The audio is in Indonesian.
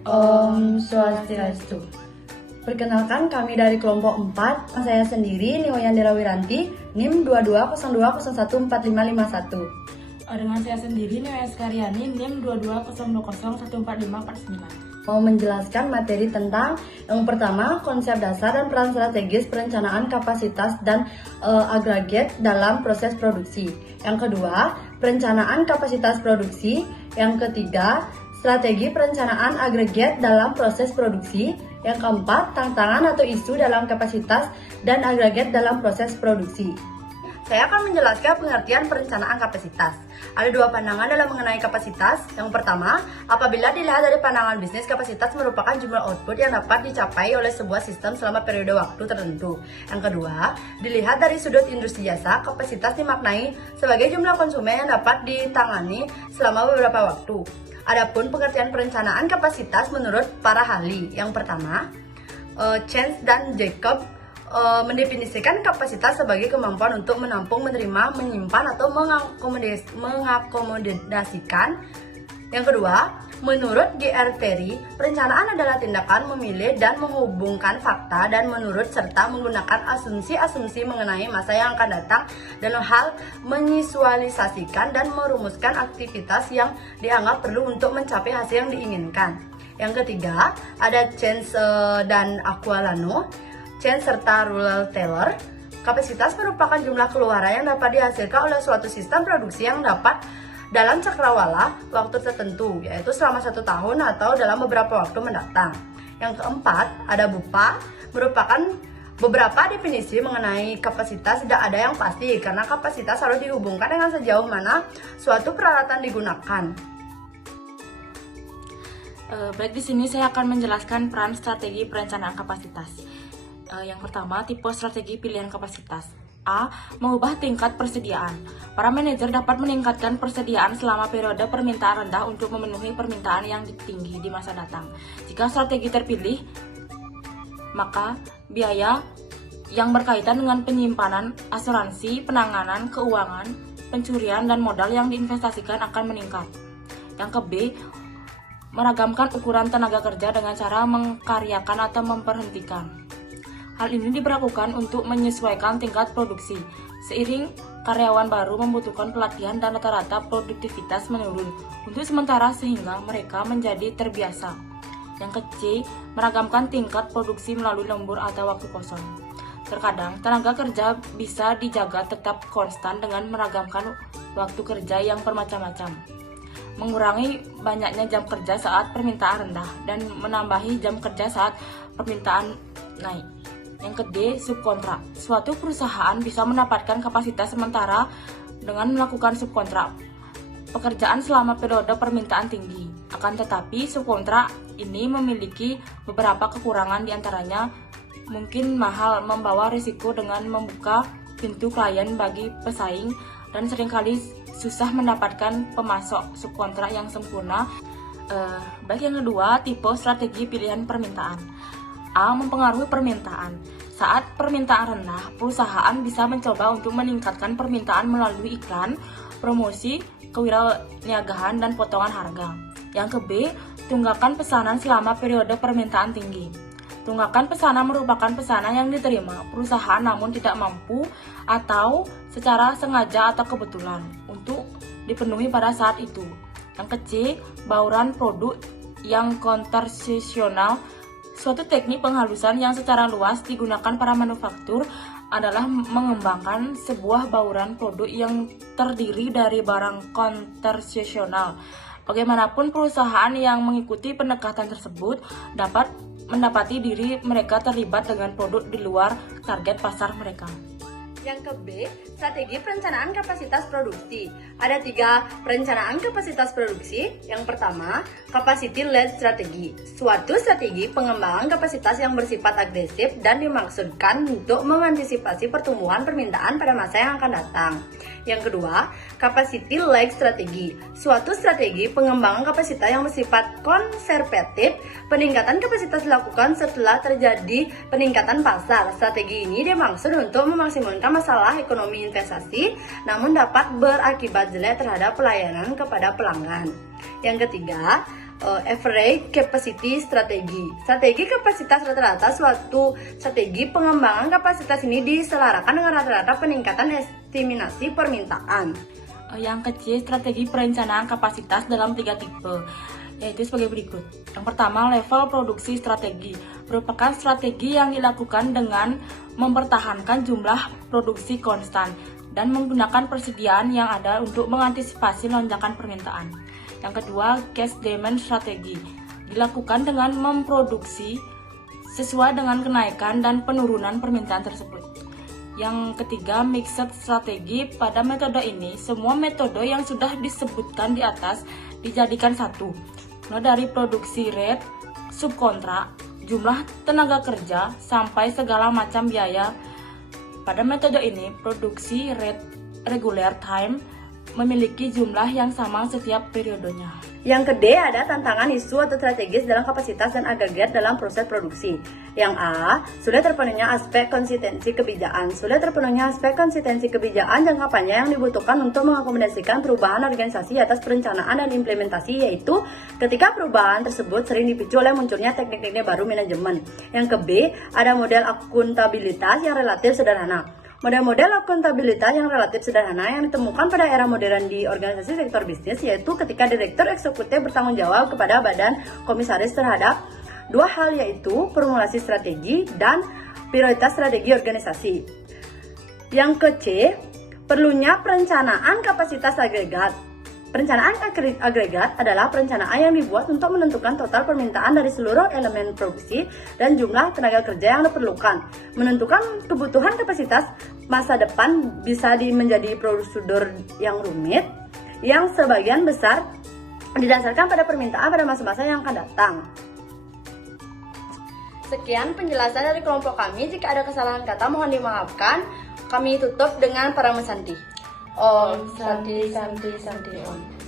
Om Swastiastu. Perkenalkan, kami dari kelompok 4. Saya sendiri Niwayandira Wiranti, NIM 2202014551. Dengan saya sendiri Niwaya Skaryani, NIM 2202014549. Mau menjelaskan materi tentang yang pertama, konsep dasar dan peran strategis perencanaan kapasitas dan agregat dalam proses produksi. Yang kedua, perencanaan kapasitas produksi. Yang ketiga, strategi perencanaan agregat dalam proses produksi. Yang keempat, tantangan atau isu dalam kapasitas dan agregat dalam proses produksi. Saya akan menjelaskan pengertian perencanaan kapasitas. Ada dua pandangan dalam mengenai kapasitas. Yang pertama, apabila dilihat dari pandangan bisnis, kapasitas merupakan jumlah output yang dapat dicapai oleh sebuah sistem selama periode waktu tertentu. Yang kedua, dilihat dari sudut industri jasa, kapasitas dimaknai sebagai jumlah konsumen yang dapat ditangani selama beberapa waktu. Adapun pengertian perencanaan kapasitas menurut para ahli. Yang pertama, Chance dan Jacob mendefinisikan kapasitas sebagai kemampuan untuk menampung, menerima, menyimpan, atau mengakomodasikan. Yang kedua, menurut G.R. Perry, perencanaan adalah tindakan memilih dan menghubungkan fakta dan menurut serta menggunakan asumsi-asumsi mengenai masa yang akan datang dalam hal memvisualisasikan dan merumuskan aktivitas yang dianggap perlu untuk mencapai hasil yang diinginkan. Yang ketiga, ada Chance dan Aquilano, Chance serta Russell Taylor. Kapasitas merupakan jumlah keluaran yang dapat dihasilkan oleh suatu sistem produksi yang dapat dalam cakrawala waktu tertentu, yaitu selama 1 tahun atau dalam beberapa waktu mendatang. Yang keempat, ada Bupa, merupakan beberapa definisi mengenai kapasitas. Tidak ada yang pasti, karena kapasitas harus dihubungkan dengan sejauh mana suatu peralatan digunakan. Baik, di sini saya akan menjelaskan peran strategi perencanaan kapasitas. Yang pertama, tipe strategi pilihan kapasitas. A. Mengubah tingkat persediaan. Para manajer dapat meningkatkan persediaan selama periode permintaan rendah untuk memenuhi permintaan yang tinggi di masa datang. Jika strategi terpilih, maka biaya yang berkaitan dengan penyimpanan, asuransi, penanganan, keuangan, pencurian, dan modal yang diinvestasikan akan meningkat. Yang ke B, meragamkan ukuran tenaga kerja dengan cara mengkaryakan atau memperhentikan. Hal ini diberlakukan untuk menyesuaikan tingkat produksi. Seiring karyawan baru membutuhkan pelatihan dan rata-rata produktivitas menurun untuk sementara sehingga mereka menjadi terbiasa. Yang ke C, meragamkan tingkat produksi melalui lembur atau waktu kosong. Terkadang tenaga kerja bisa dijaga tetap konstan dengan meragamkan waktu kerja yang bermacam-macam, mengurangi banyaknya jam kerja saat permintaan rendah dan menambahi jam kerja saat permintaan naik. Yang ke D, subkontrak. Suatu perusahaan bisa mendapatkan kapasitas sementara dengan melakukan subkontrak pekerjaan selama periode permintaan tinggi. Akan tetapi, subkontrak ini memiliki beberapa kekurangan, diantaranya mungkin mahal, membawa risiko dengan membuka pintu klien bagi pesaing, dan seringkali susah mendapatkan pemasok subkontrak yang sempurna. Baik, yang kedua, tipe strategi pilihan permintaan. A. Mempengaruhi permintaan. Saat permintaan rendah, perusahaan bisa mencoba untuk meningkatkan permintaan melalui iklan, promosi, kewirausahaan, dan potongan harga. Yang ke B, tunggakan pesanan selama periode permintaan tinggi. Tunggakan pesanan merupakan pesanan yang diterima perusahaan namun tidak mampu atau secara sengaja atau kebetulan untuk dipenuhi pada saat itu. Yang ke C, bauran produk yang konversasional. Suatu teknik penghalusan yang secara luas digunakan para manufaktur adalah mengembangkan sebuah bauran produk yang terdiri dari barang konversasional. Bagaimanapun, perusahaan yang mengikuti pendekatan tersebut dapat mendapati diri mereka terlibat dengan produk di luar target pasar mereka. Yang ke B, strategi perencanaan kapasitas produksi. Ada 3 perencanaan kapasitas produksi. Yang pertama, capacity led strategi. Suatu strategi pengembangan kapasitas yang bersifat agresif dan dimaksudkan untuk mengantisipasi pertumbuhan permintaan pada masa yang akan datang. Yang kedua, capacity led strategi. Suatu strategi pengembangan kapasitas yang bersifat konservatif. Peningkatan kapasitas dilakukan setelah terjadi peningkatan pasar. Strategi ini dimaksud untuk memaksimalkan masalah ekonomi investasi, namun dapat berakibat jelek terhadap pelayanan kepada pelanggan. Yang ketiga, average capacity strategi. Strategi kapasitas rata-rata suatu strategi pengembangan kapasitas ini diselarakan dengan rata-rata peningkatan estimasi permintaan. Yang kecil, strategi perencanaan kapasitas dalam 3 tipe, yaitu sebagai berikut. Yang pertama, level produksi strategi. Merupakan strategi yang dilakukan dengan mempertahankan jumlah produksi konstan dan menggunakan persediaan yang ada untuk mengantisipasi lonjakan permintaan. Yang kedua, cash demand strategi. Dilakukan dengan memproduksi sesuai dengan kenaikan dan penurunan permintaan tersebut. Yang ketiga, mixed strategi. Pada metode ini, semua metode yang sudah disebutkan di atas dijadikan satu. Mulai dari produksi rate, subkontrak, jumlah tenaga kerja, sampai segala macam biaya. Pada metode ini, produksi rate regular time memiliki jumlah yang sama setiap periodenya. Yang kedua, ada tantangan isu atau strategis dalam kapasitas dan agregat dalam proses produksi. Yang A, sudah terpenuhnya aspek konsistensi kebijakan. Sudah terpenuhnya aspek konsistensi kebijakan jangka panjang yang dibutuhkan untuk mengakomodasikan perubahan organisasi atas perencanaan dan implementasi, yaitu ketika perubahan tersebut sering dipicu oleh munculnya teknik-teknik baru manajemen. Yang ke B, ada model akuntabilitas yang relatif sederhana. Model-model akuntabilitas yang relatif sederhana yang ditemukan pada era modern di organisasi sektor bisnis, yaitu ketika direktur eksekutif bertanggung jawab kepada badan komisaris terhadap dua hal, yaitu formulasi strategi dan prioritas strategi organisasi. Yang ke C, perlunya perencanaan kapasitas agregat. Perencanaan agregat adalah perencanaan yang dibuat untuk menentukan total permintaan dari seluruh elemen produksi dan jumlah tenaga kerja yang diperlukan. Menentukan kebutuhan kapasitas masa depan bisa menjadi prosedur yang rumit, yang sebagian besar didasarkan pada permintaan pada masa-masa yang akan datang. Sekian penjelasan dari kelompok kami. Jika ada kesalahan kata mohon dimaafkan. Kami tutup dengan para mesanti. Om Santi Santi Santi Om.